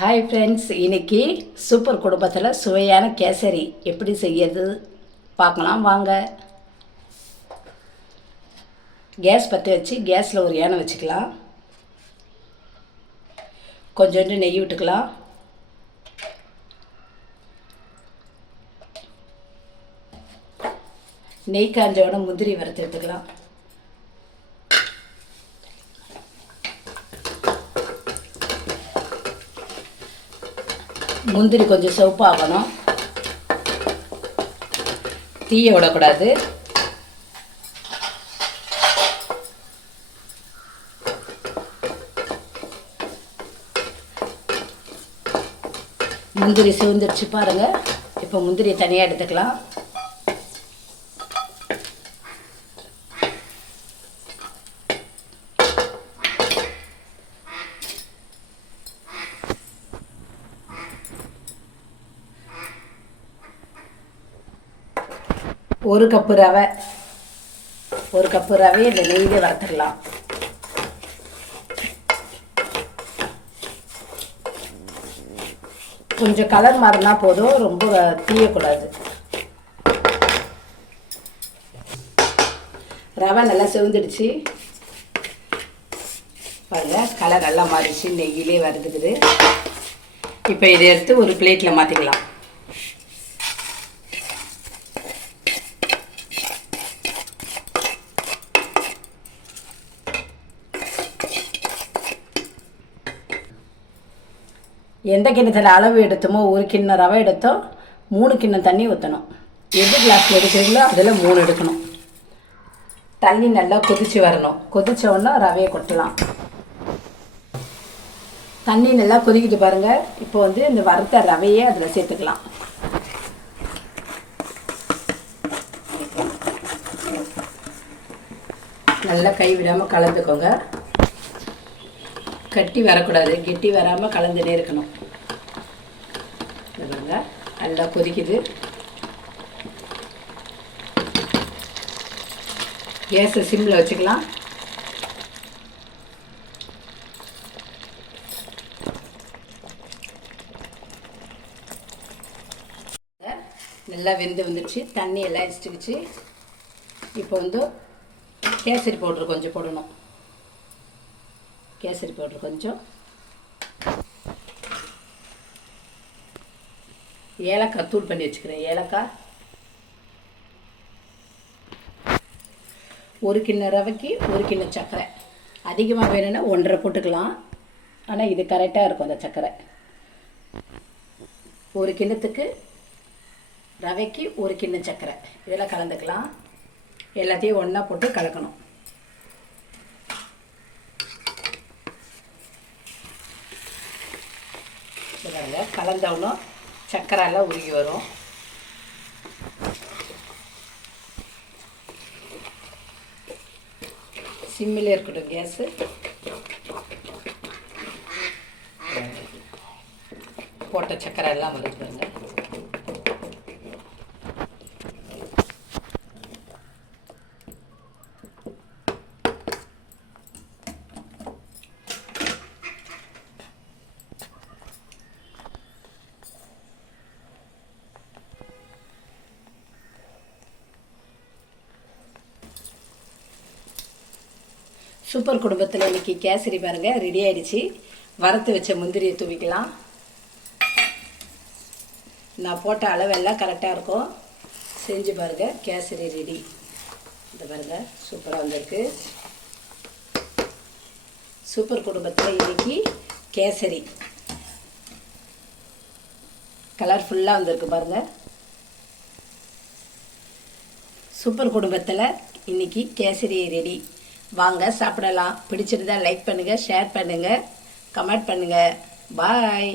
Hi friends இன்னைக்கு super குடும்பத்தில் சுவையான கேசரி எப்படி செய்யறது? பார்க்கலாம் வாங்க. கேஸ் பற்ற வச்சு கேஸில் ஒரு ஏனை வச்சுக்கலாம். கொஞ்சோண்டு நெய் விட்டுக்கலாம். நெய் காஞ்சோட முந்திரி வறுத்து எடுத்துக்கலாம். முந்திரி கொஞ்சம் சிவப்பாகணும். தீயை விடக்கூடாது. முந்திரி சிவந்துருச்சு பாருங்க. இப்போ முந்திரி தனியாக எடுத்துக்கலாம். ஒரு கப்பு ரவை. ஒரு கப்பு ரவை இந்த நெய்யிலே வறுத்துக்கலாம். கொஞ்சம் கலர் மாறினா போதும். ரொம்ப தீயக்கூடாது. ரவை நல்லா செவந்துடுச்சு. பாருங்க கலர் நல்லா மாறிச்சு நெய்யிலே வறுத்துக்குது இப்போ இதை எடுத்து ஒரு பிளேட்டில் மாற்றிக்கலாம் எந்த கிண்ணத்தில் அளவு எடுத்தோமோ ஒரு கிண்ணம் ரவை எடுத்தோ மூணு கிண்ணம் தண்ணி ஊற்றணும் எது கிளாஸில் எடுக்கிறீங்களோ அதில் மூணு எடுக்கணும். தண்ணி நல்லா கொதிச்சு வரணும். கொதித்தவொன்னே உடனே ரவையை கொட்டலாம். தண்ணி நல்லா கொதிக்கிட்டு பாருங்கள் இப்போ வந்து இந்த வறுத்த ரவையை அதில் சேர்த்துக்கலாம். நல்லா கை விடாமல் கலந்துக்கோங்க. கட்டி வரக்கூடாது. கெட்டி வராமல் கலந்துனே இருக்கணும். பாருங்க நல்லா கொதிக்குது. கேஸை சிம்மில் வச்சுக்கலாம். நல்லா வெந்து வந்துடுச்சு தண்ணி எல்லாம் இடிச்சுக்கிச்சு. இப்போ வந்து கேசரி பவுட்ரு கொஞ்சம் போடணும். கேசரி பவுட்ரு கொஞ்சம். ஏலக்காய் தூள் பண்ணி வச்சுக்கிறேன் ஏலக்காய். ஒரு கிண்ண ரவைக்கு ஒரு கிண்ண சர்க்கரை. அதிகமாக வேணும்னா ஒன்றரை போட்டுக்கலாம். ஆனால் இது கரெக்டாக இருக்கும் அந்த சர்க்கரை. ஒரு கிண்ணத்துக்கு ரவைக்கு ஒரு கிண்ண சர்க்கரை. இதெல்லாம் கலந்துக்கலாம். எல்லாத்தையும் ஒன்றா போட்டு கலக்கணும். பாருங்க. கலந்தவனும் சர்க்கரை எல்லாம் உருகி வரும். சிம்மில் இருக்கட்டும் கேஸு. போட்ட சர்க்கரை எல்லாம் வருது பாருங்க. சூப்பர் குடும்பத்தில் இன்னைக்கு கேசரி பாருங்கள் ரெடி ஆயிடுச்சு. வறுத்து வச்ச முந்திரியை தூவிக்கலாம். நான் போட்ட அளவெல்லாம் கரெக்டாக இருக்கும். செஞ்சு பாருங்கள் கேசரி ரெடி இந்த பாருங்கள் சூப்பராக வந்திருக்கு. சூப்பர் குடும்பத்தில் இன்னைக்கு கேசரி. கலர்ஃபுல்லாக வந்திருக்கு பாருங்கள் சூப்பர் குடும்பத்தில் இன்னைக்கு கேசரி ரெடி வாங்க சாப்பிடலாம். பிடிச்சிருந்தா லைக் பண்ணுங்கள் ஷேர் பண்ணுங்கள் கமெண்ட் பண்ணுங்கள் பாய்